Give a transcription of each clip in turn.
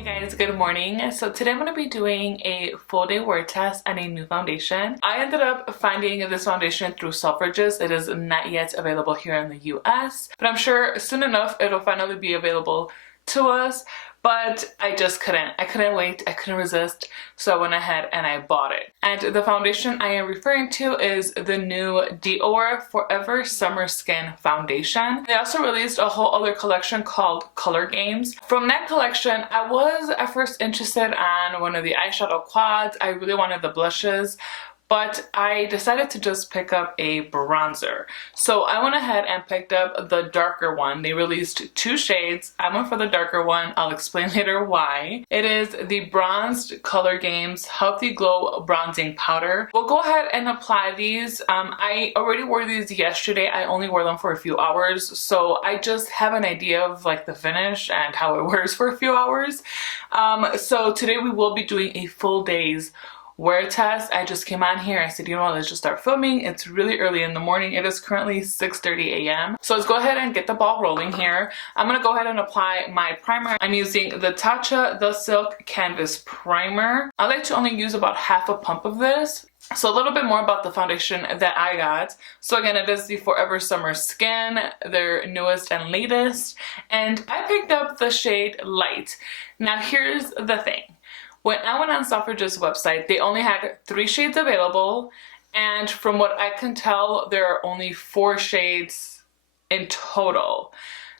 Hey guys, good morning. So today I'm going to be doing a full day wear test and a new foundation. I ended up finding this foundation through Selfridges. It is not yet available here in the US, but I'm sure soon enough it'll finally be available to us. But I just couldn't. I couldn't wait. I couldn't resist. So I went ahead and I bought it. And the foundation I am referring to is the new Dior Forever Summer Skin Foundation. They also released a whole other collection called Color Games. From that collection, I was at first interested on one of the eyeshadow quads. I really wanted the blushes, but I decided to just pick up a bronzer. So I went ahead and picked up the darker one. They released two shades. I went for the darker one. I'll explain later why. It is the Bronzed Color Games Healthy Glow Bronzing Powder. We'll go ahead and apply these. I already wore these yesterday. I only wore them for a few hours, so I just have an idea of like the finish and how it wears for a few hours. So today we will be doing a full day's wear test. I just came on here. I said, you know what, let's just start filming. It's really early in the morning. It is currently 6:30 a.m. So let's go ahead and get the ball rolling here. I'm going to go ahead and apply my primer. I'm using the Tatcha The Silk Canvas Primer. I like to only use about half a pump of this. So a little bit more about the foundation that I got. So again, it is the Forever Summer Skin, their newest and latest. And I picked up the shade Light. Now here's the thing. When I went on Selfridges website, they only had 3 shades available, and from what I can tell, there are only 4 shades in total.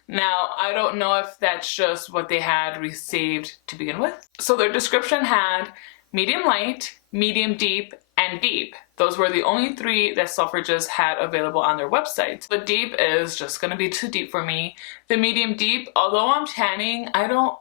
Now, I don't know if that's just what they had received to begin with. So their description had medium light, medium deep, and deep. Those were the only 3 that Selfridges had available on their website. The deep is just gonna be too deep for me. The medium deep, although I'm tanning, I don't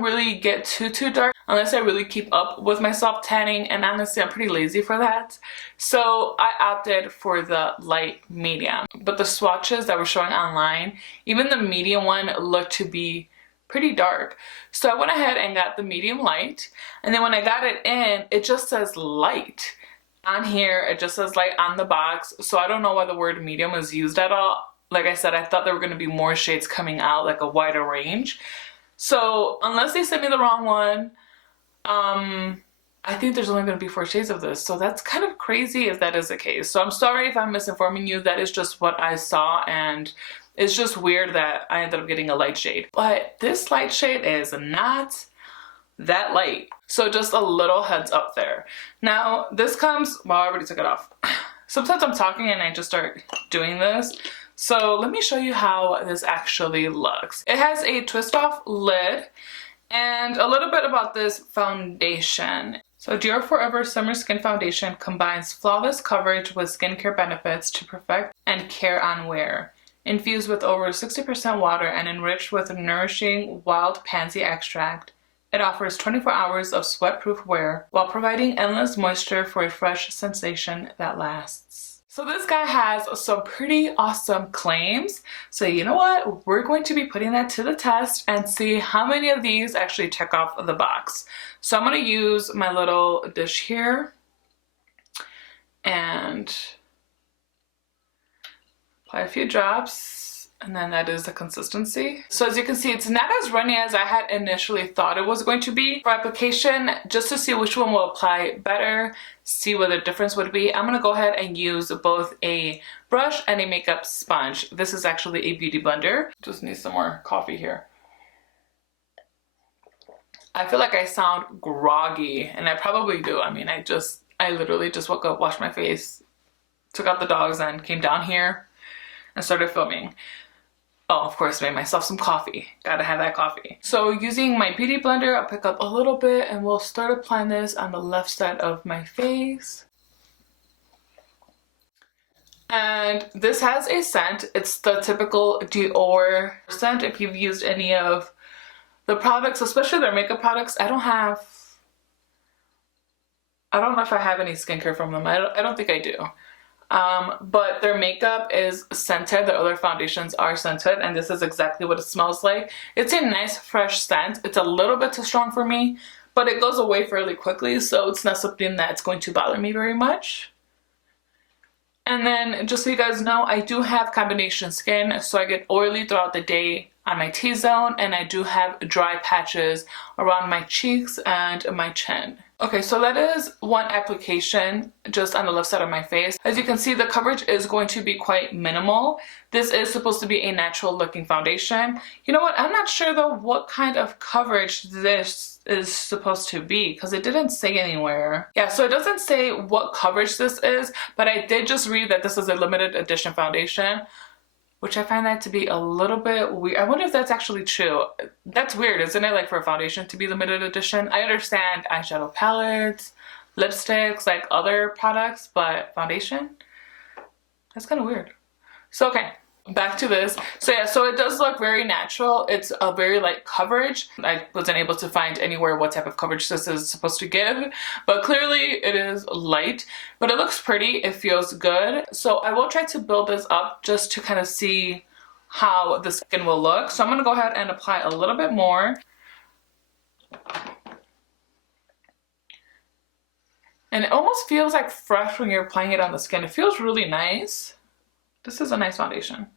really get too dark unless I really keep up with my soft tanning, and honestly I'm pretty lazy for that. So I opted for the light medium. But the swatches that were showing online, even the medium one looked to be pretty dark. So I went ahead and got the medium light, and then when I got it in, it just says light. On here it just says light on the box, so I don't know why the word medium is used at all. Like I said, I thought there were going to be more shades coming out, like a wider range. So unless they sent me the wrong one, I think there's only going to be 4 shades of this. So that's kind of crazy if that is the case. So I'm sorry if I'm misinforming you. That is just what I saw, and it's just weird that I ended up getting a light shade. But this light shade is not that light. So just a little heads up there. Now this comes, well, I already took it off. Sometimes I'm talking and I just start doing this. So let me show you how this actually looks. It has a twist off lid, and a little bit about this foundation. So Dior Forever Summer Skin Foundation combines flawless coverage with skincare benefits to perfect and care on wear. Infused with over 60% water and enriched with nourishing wild pansy extract, it offers 24 hours of sweat-proof wear while providing endless moisture for a fresh sensation that lasts. So this guy has some pretty awesome claims. So you know what? We're going to be putting that to the test and see how many of these actually check off the box. So I'm going to use my little dish here and apply a few drops. And then that is the consistency. So as you can see, it's not as runny as I had initially thought it was going to be. For application, just to see which one will apply better, see what the difference would be, I'm gonna go ahead and use both a brush and a makeup sponge. This is actually a beauty blender. Just need some more coffee here. I feel like I sound groggy, and I probably do. I mean, I literally just woke up, washed my face, took out the dogs, and came down here and started filming. Oh, of course, made myself some coffee. Gotta have that coffee. So using my beauty blender, I'll pick up a little bit and we'll start applying this on the left side of my face. And this has a scent. It's the typical Dior scent. If you've used any of the products, especially their makeup products, I don't know if I have any skincare from them. I don't think I do. But their makeup is scented. Their other foundations are scented, and this is exactly what it smells like. It's a nice fresh scent. It's a little bit too strong for me, but it goes away fairly quickly, so it's not something that's going to bother me very much. And then just so you guys know, I do have combination skin, so I get oily throughout the day on my T-zone, and I do have dry patches around my cheeks and my chin. Okay, so that is one application just on the left side of my face. As you can see, the coverage is going to be quite minimal. This is supposed to be a natural looking foundation. You know what? I'm not sure though what kind of coverage this is supposed to be because it didn't say anywhere. Yeah, so it doesn't say what coverage this is, but I did just read that this is a limited edition foundation, which I find that to be a little bit weird. I wonder if that's actually true. That's weird, isn't it? Like for a foundation to be limited edition. I understand eyeshadow palettes, lipsticks, like other products, but foundation? That's kind of weird. So, okay, back to this. So yeah, so it does look very natural. It's a very light coverage. I wasn't able to find anywhere what type of coverage this is supposed to give, but clearly it is light, but it looks pretty. It feels good. So I will try to build this up just to kind of see how the skin will look. So I'm gonna go ahead and apply a little bit more. And it almost feels like fresh when you're applying it on the skin. It feels really nice. This is a nice foundation.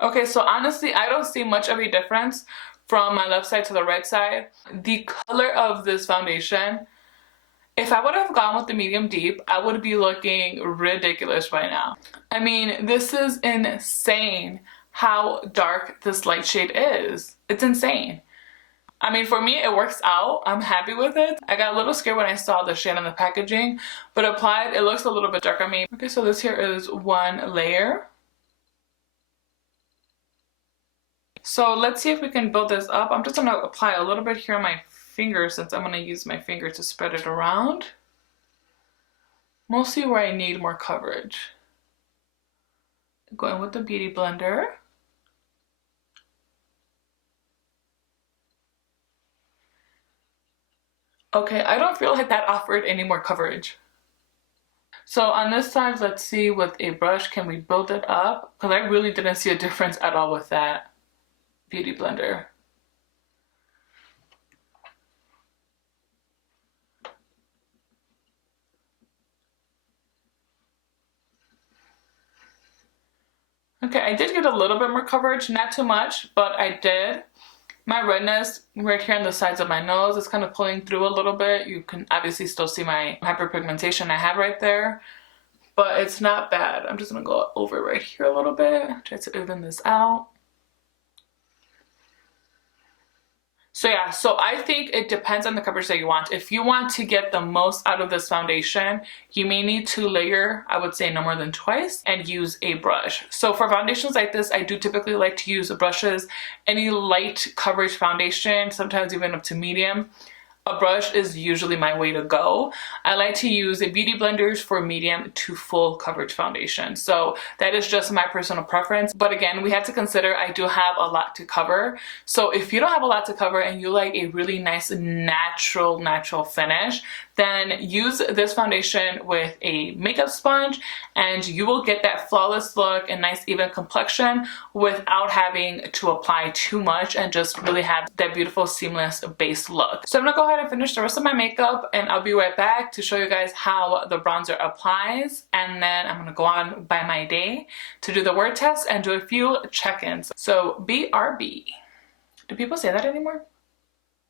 Okay, so honestly, I don't see much of a difference from my left side to the right side. The color of this foundation, if I would have gone with the medium deep, I would be looking ridiculous right now. I mean, this is insane how dark this light shade is. It's insane. I mean, for me, it works out. I'm happy with it. I got a little scared when I saw the shade on the packaging, but applied, it looks a little bit dark on me. Okay, so this here is one layer. So let's see if we can build this up. I'm just gonna apply a little bit here on my finger since I'm gonna use my finger to spread it around. Mostly where I need more coverage. Going with the Beauty Blender. Okay, I don't feel like that offered any more coverage. So on this side, let's see with a brush, can we build it up? Because I really didn't see a difference at all with that Beauty Blender. Okay, I did get a little bit more coverage, not too much, but I did. My redness right here on the sides of my nose is kind of pulling through a little bit. You can obviously still see my hyperpigmentation I have right there, but it's not bad. I'm just gonna go over right here a little bit, try to even this out. So yeah, so I think it depends on the coverage that you want. If you want to get the most out of this foundation, you may need to layer, I would say no more than twice, and use a brush. So for foundations like this, I do typically like to use brushes. Any light coverage foundation, sometimes even up to medium, a brush is usually my way to go. I like to use beauty blenders for medium to full coverage foundation. So that is just my personal preference. But again, we have to consider I do have a lot to cover. So if you don't have a lot to cover and you like a really nice natural finish, then use this foundation with a makeup sponge and you will get that flawless look and nice even complexion without having to apply too much and just really have that beautiful seamless base look. So I'm gonna go ahead and finish the rest of my makeup and I'll be right back to show you guys how the bronzer applies, and then I'm gonna go on by my day to do the word test and do a few check-ins. So BRB. Do people say that anymore?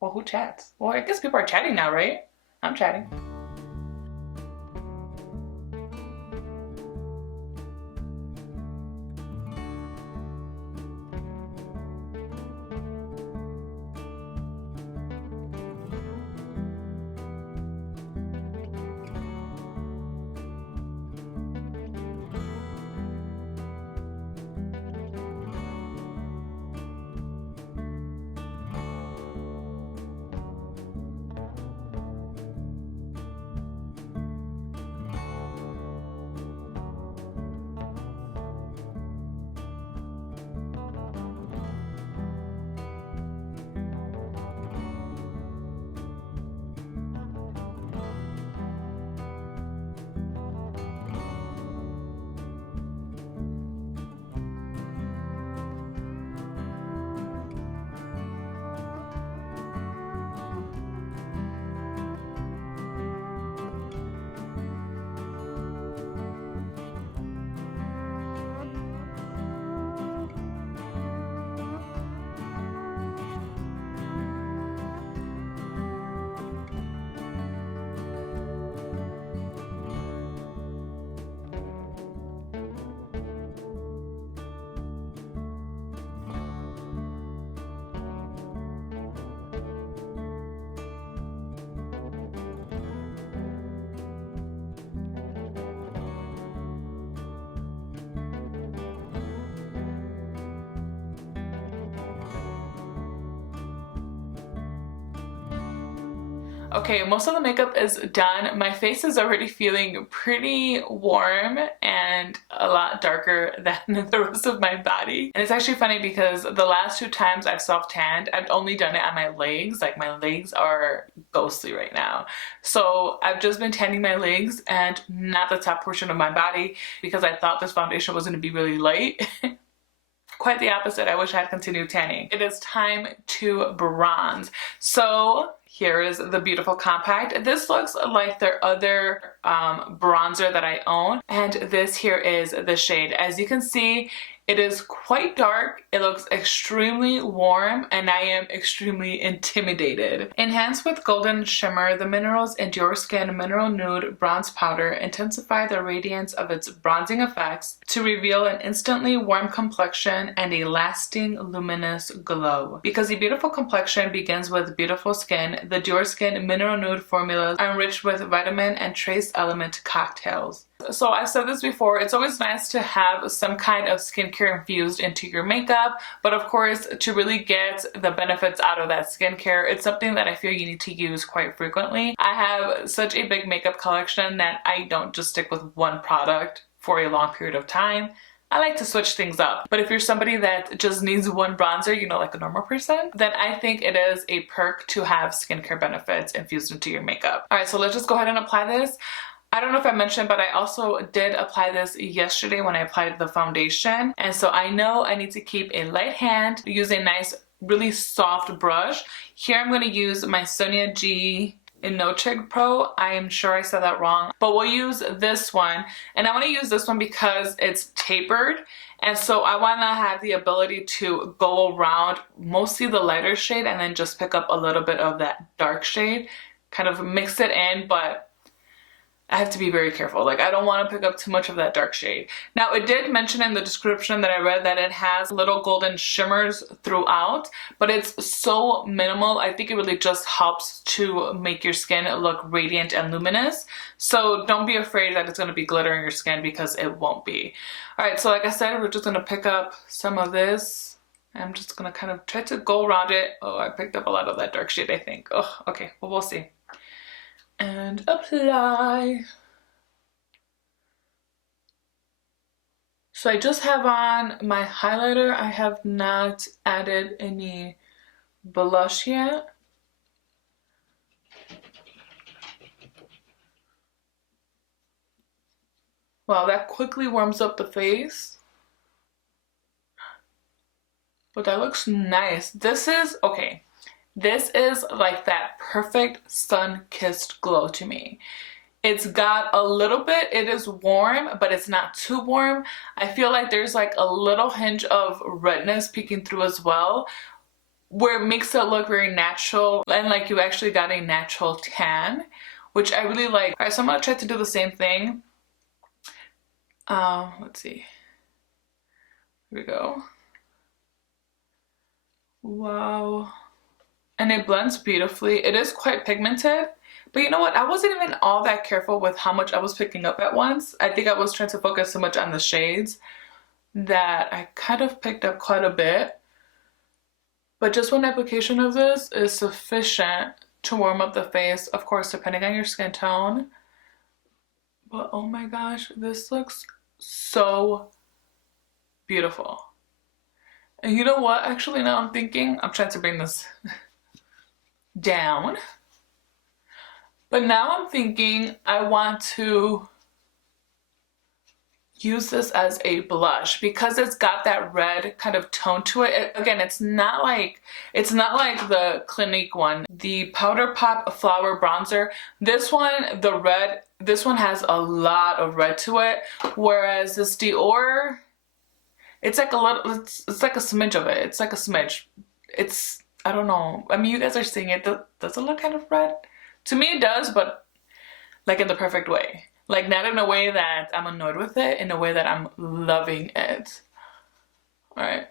Well, who chats? Well, I guess people are chatting now, right? I'm chatting. Okay, most of the makeup is done. My face is already feeling pretty warm and a lot darker than the rest of my body. And it's actually funny because the last 2 times I've self-tanned, I've only done it on my legs. Like my legs are ghostly right now. So I've just been tanning my legs and not the top portion of my body because I thought this foundation was going to be really light. Quite the opposite. I wish I had continued tanning. It is time to bronze. So here is the beautiful compact. This looks like their other bronzer that I own. And this here is the shade. As you can see, it is quite dark, it looks extremely warm, and I am extremely intimidated. Enhance with golden shimmer, the minerals in Dior Skin Mineral Nude Bronze Powder intensify the radiance of its bronzing effects to reveal an instantly warm complexion and a lasting luminous glow. Because a beautiful complexion begins with beautiful skin, the Dior Skin Mineral Nude formulas are enriched with vitamin and trace element cocktails. So I've said this before, it's always nice to have some kind of skincare infused into your makeup, but of course to really get the benefits out of that skincare, it's something that I feel you need to use quite frequently. I have such a big makeup collection that I don't just stick with one product for a long period of time. I like to switch things up. But if you're somebody that just needs one bronzer, you know, like a normal person, then I think it is a perk to have skincare benefits infused into your makeup. All right, so let's just go ahead and apply this. I don't know if I mentioned, but I also did apply this yesterday when I applied the foundation. And so I know I need to keep a light hand, use a nice, really soft brush. Here I'm going to use my Sonia G Inochic Pro. I am sure I said that wrong, but we'll use this one. And I want to use this one because it's tapered. And so I want to have the ability to go around mostly the lighter shade and then just pick up a little bit of that dark shade, kind of mix it in, but I have to be very careful. Like, I don't want to pick up too much of that dark shade. Now, it did mention in the description that I read that it has little golden shimmers throughout, but it's so minimal. I think it really just helps to make your skin look radiant and luminous. So don't be afraid that it's going to be glittering your skin, because it won't be. All right, so like I said, we're just going to pick up some of this. I'm just going to kind of try to go around it. Oh, I picked up a lot of that dark shade, I think. Oh, okay. Well, we'll see. And apply. So I just have on my highlighter. I have not added any blush yet. Wow, that quickly warms up the face. But that looks nice. This is, okay. This is like that perfect sun-kissed glow to me. It's got a little bit, it is warm, but it's not too warm. I feel like there's like a little hinge of redness peeking through as well, where it makes it look very natural and like you actually got a natural tan, which I really like. All right, so I'm gonna try to do the same thing. Let's see. Here we go. Wow. And it blends beautifully. It is quite pigmented, but you know what? I wasn't even all that careful with how much I was picking up at once. I think I was trying to focus so much on the shades that I kind of picked up quite a bit. But just one application of this is sufficient to warm up the face, of course, depending on your skin tone. But oh my gosh, this looks so beautiful. And you know what? Actually, now I'm thinking, I'm trying to bring this down, but now I'm thinking I want to use this as a blush because it's got that red kind of tone to it. Again, it's not like the Clinique one, the Powder Pop Flower Bronzer. This one, the red, this one has a lot of red to it, whereas this Dior, it's like a little, it's like a smidge of it. It's like a smidge. It's, I don't know. I mean, you guys are seeing it. Does it look kind of red? To me it does, but like in the perfect way. Like not in a way that I'm annoyed with it, in a way that I'm loving it. All right.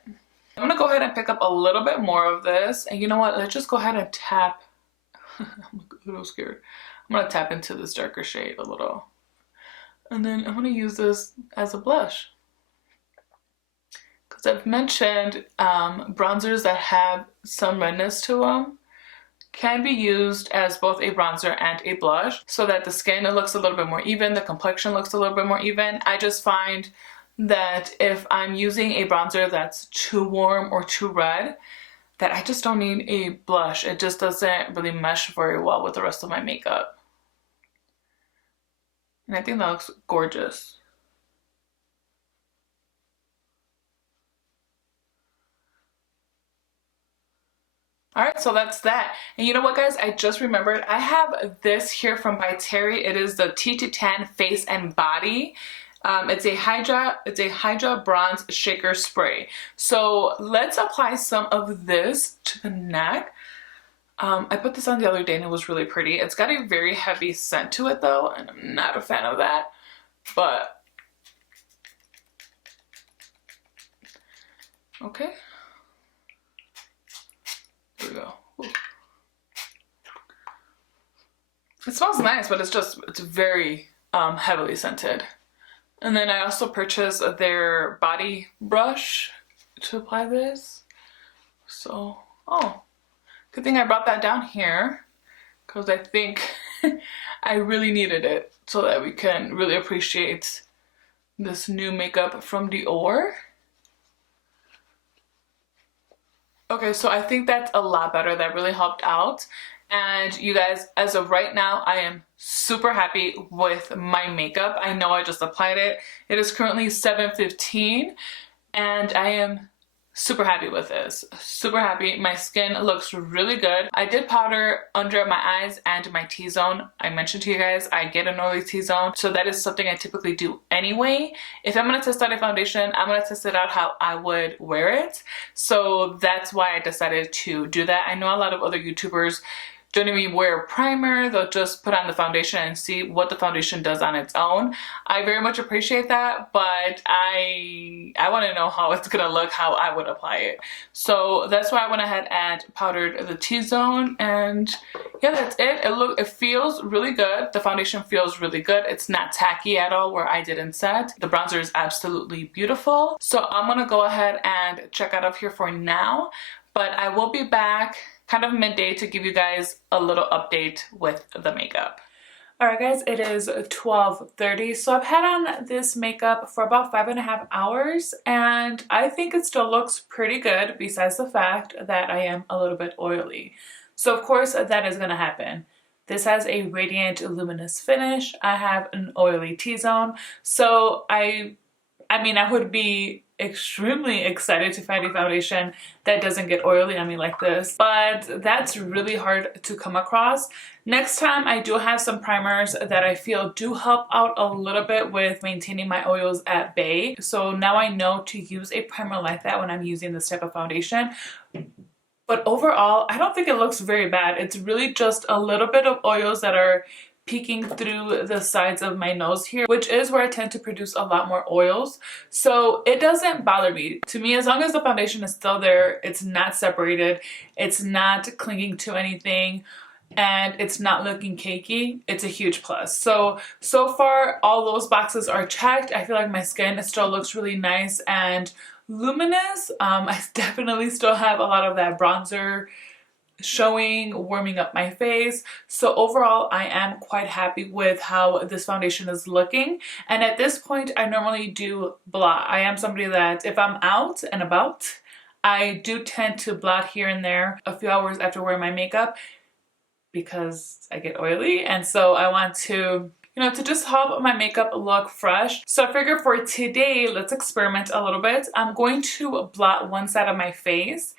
I'm gonna go ahead and pick up a little bit more of this. And you know what? Let's just go ahead and tap. I'm a little scared. I'm gonna tap into this darker shade a little. And then I'm gonna use this as a blush. Because I've mentioned bronzers that have some redness to them can be used as both a bronzer and a blush so that the skin looks a little bit more even, the complexion looks a little bit more even. I just find that if I'm using a bronzer that's too warm or too red, that I just don't need a blush. It just doesn't really mesh very well with the rest of my makeup. And I think that looks gorgeous. Alright, so that's that. And you know what, guys? I just remembered I have this here from by Terry. It is the T210 Face and Body. It's a Hydra Bronze Shaker Spray. So let's apply some of this to the neck. I put this on the other day and it was really pretty. It's got a very heavy scent to it though, and I'm not a fan of that. But, okay. There we go. Ooh. It smells nice, but it's very heavily scented. And then I also purchased their body brush to apply this. So, oh, good thing I brought that down here because I think I really needed it so that we can really appreciate this new makeup from Dior. Okay, so I think that's a lot better. That really helped out. And you guys, as of right now, I am super happy with my makeup. I know I just applied it. It is currently 7:15 and I am super happy with this. Super happy. My skin looks really good. I did powder under my eyes and my T-zone. I mentioned to you guys I get an oily T-zone, so that is something I typically do anyway. If I'm going to test out a foundation, I'm going to test it out how I would wear it. So that's why I decided to do that. I know a lot of other YouTubers don't even wear a primer. They'll just put on the foundation and see what the foundation does on its own. I very much appreciate that, but I want to know how it's gonna look, how I would apply it. So that's why I went ahead and powdered the T-zone, and yeah, that's it. It feels really good. The foundation feels really good. It's not tacky at all where I didn't set. The bronzer is absolutely beautiful. So I'm gonna go ahead and check out of here for now, but I will be back kind of midday to give you guys a little update with the makeup. Alright guys, it is 12:30, so I've had on this makeup for about 5.5 hours and I think it still looks pretty good besides the fact that I am a little bit oily. So of course that is going to happen. This has a radiant luminous finish. I have an oily T-zone, so I mean I would be extremely excited to find a foundation that doesn't get oily on me like this, but that's really hard to come across. Next time I do have some primers that I feel do help out a little bit with maintaining my oils at bay. So now I know to use a primer like that when I'm using this type of foundation. But overall, I don't think it looks very bad. It's really just a little bit of oils that are peeking through the sides of my nose here, which is where I tend to produce a lot more oils. So it doesn't bother me. To me, as long as the foundation is still there, it's not separated, it's not clinging to anything, and it's not looking cakey, it's a huge plus. So far, all those boxes are checked. I feel like my skin still looks really nice and luminous. I definitely still have a lot of that bronzer showing, warming up my face. So overall, I am quite happy with how this foundation is looking. And at this point, I normally do blot. I am somebody that if I'm out and about, I do tend to blot here and there a few hours after wearing my makeup because I get oily. And so I want to, you know, to just help my makeup look fresh. So I figure for today, let's experiment a little bit. I'm going to blot one side of my face,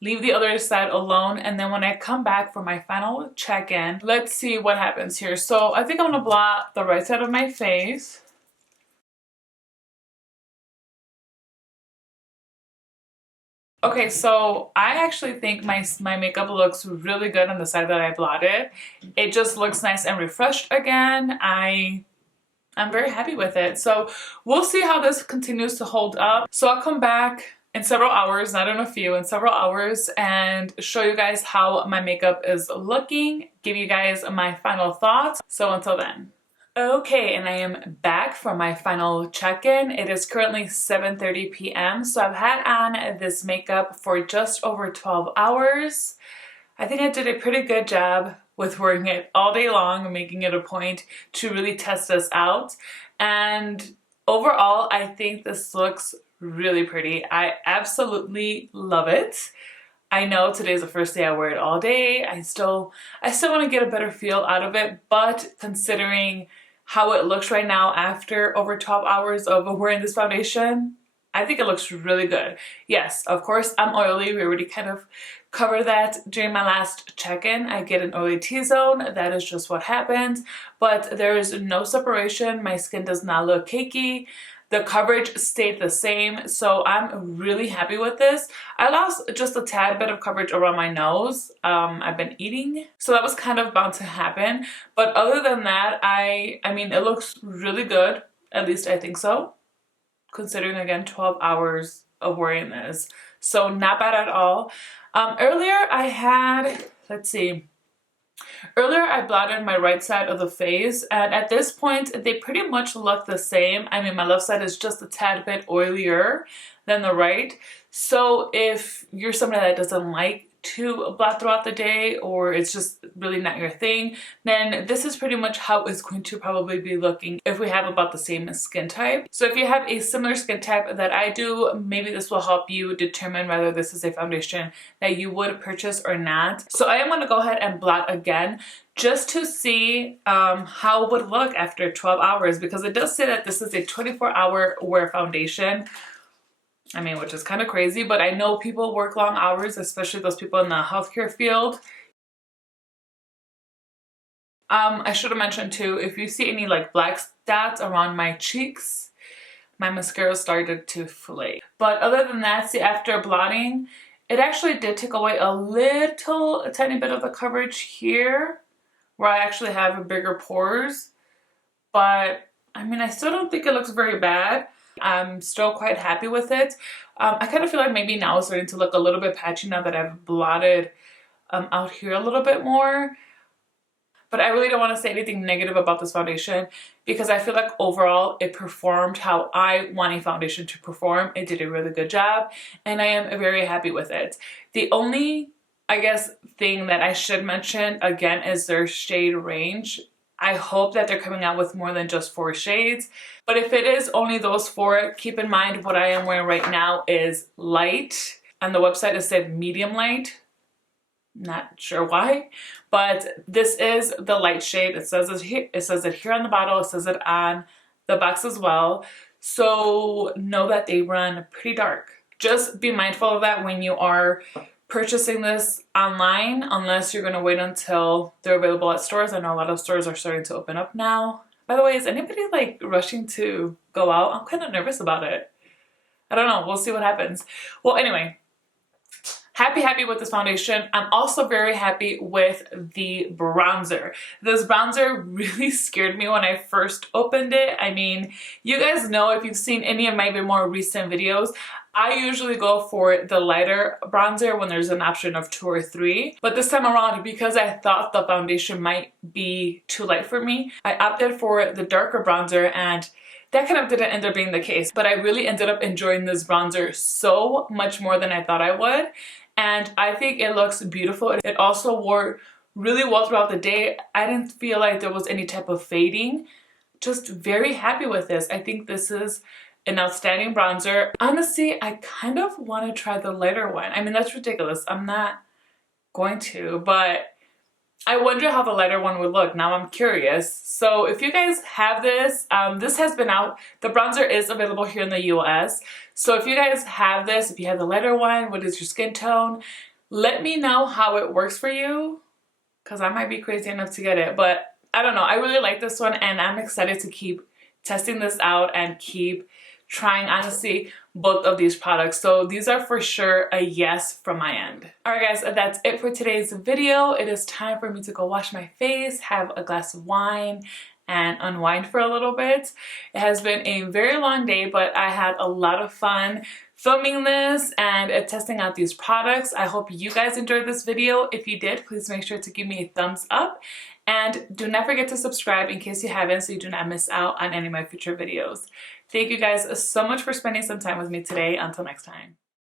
leave the other side alone, and then when I come back for my final check-in, let's see what happens here. So I think I'm gonna blot the right side of my face. Okay, so I actually think my makeup looks really good on the side that I blotted. It just looks nice and refreshed again. I'm very happy with it. So we'll see how this continues to hold up. So I'll come back in several hours, not in a few, in several hours, and show you guys how my makeup is looking, give you guys my final thoughts. So until then. Okay, and I am back for my final check-in. It is currently 7:30 p.m. So I've had on this makeup for just over 12 hours. I think I did a pretty good job with wearing it all day long and making it a point to really test this out. And overall, I think this looks really pretty. I absolutely love it. I know today's the first day I wear it all day. I still want to get a better feel out of it, but considering how it looks right now after over 12 hours of wearing this foundation, I think it looks really good. Yes, of course, I'm oily. We already kind of covered that during my last check-in. I get an oily T-zone. That is just what happens, but there is no separation. My skin does not look cakey. The coverage stayed the same, so I'm really happy with this. I lost just a tad bit of coverage around my nose. I've been eating, so that was kind of bound to happen. But other than that, I mean, it looks really good. At least I think so, considering, again, 12 hours of wearing this. So not bad at all. Earlier I had, let's see. Earlier I blotted my right side of the face, and at this point they pretty much look the same. I mean, my left side is just a tad bit oilier than the right. So if you're somebody that doesn't like to blot throughout the day, or it's just really not your thing, then this is pretty much how it's going to probably be looking if we have about the same skin type. So if you have a similar skin type that I do, maybe this will help you determine whether this is a foundation that you would purchase or not. So I am going to go ahead and blot again just to see how it would look after 12 hours, because it does say that this is a 24-hour wear foundation. I mean, which is kind of crazy, but I know people work long hours, especially those people in the healthcare field. I should have mentioned too, if you see any like black dots around my cheeks, my mascara started to flake. But other than that, see, after blotting, it actually did take away a tiny bit of the coverage here, where I actually have bigger pores. But I mean, I still don't think it looks very bad. I'm still quite happy with it. I kind of feel like maybe now it's starting to look a little bit patchy now that I've blotted out here a little bit more. But I really don't want to say anything negative about this foundation, because I feel like overall it performed how I want a foundation to perform. It did a really good job, and I am very happy with it. The only, I guess, thing that I should mention again is their shade range. I hope that they're coming out with more than just 4 shades. But if it is only those 4, keep in mind what I am wearing right now is light. On the website it said medium light. Not sure why, but this is the light shade. It says it here on the bottle. It says it on the box as well. So know that they run pretty dark. Just be mindful of that when you are purchasing this online, unless you're going to wait until they're available at stores. I know a lot of stores are starting to open up now. By the way, is anybody like rushing to go out? I'm kind of nervous about it. I don't know. We'll see what happens. Well, anyway, happy with this foundation. I'm also very happy with the bronzer. This bronzer really scared me when I first opened it. I mean, you guys know, if you've seen any of my more recent videos, I usually go for the lighter bronzer when there's an option of 2 or 3. But this time around, because I thought the foundation might be too light for me, I opted for the darker bronzer, and that kind of didn't end up being the case. But I really ended up enjoying this bronzer so much more than I thought I would. And I think it looks beautiful. It also wore really well throughout the day. I didn't feel like there was any type of fading. Just very happy with this. I think this is an outstanding bronzer. Honestly, I kind of want to try the lighter one. I mean, that's ridiculous. I'm not going to, but I wonder how the lighter one would look. Now I'm curious. So if you guys have this, this has been out. The bronzer is available here in the US. So if you guys have this, if you have the lighter one, what is your skin tone? Let me know how it works for you, because I might be crazy enough to get it. But I don't know. I really like this one, and I'm excited to keep testing this out and keep trying, honestly, both of these products. So these are for sure a yes from my end. Alright guys, that's it for today's video. It is time for me to go wash my face, have a glass of wine, and unwind for a little bit. It has been a very long day, but I had a lot of fun filming this and testing out these products. I hope you guys enjoyed this video. If you did, please make sure to give me a thumbs up. And do not forget to subscribe in case you haven't, so you do not miss out on any of my future videos. Thank you guys so much for spending some time with me today. Until next time.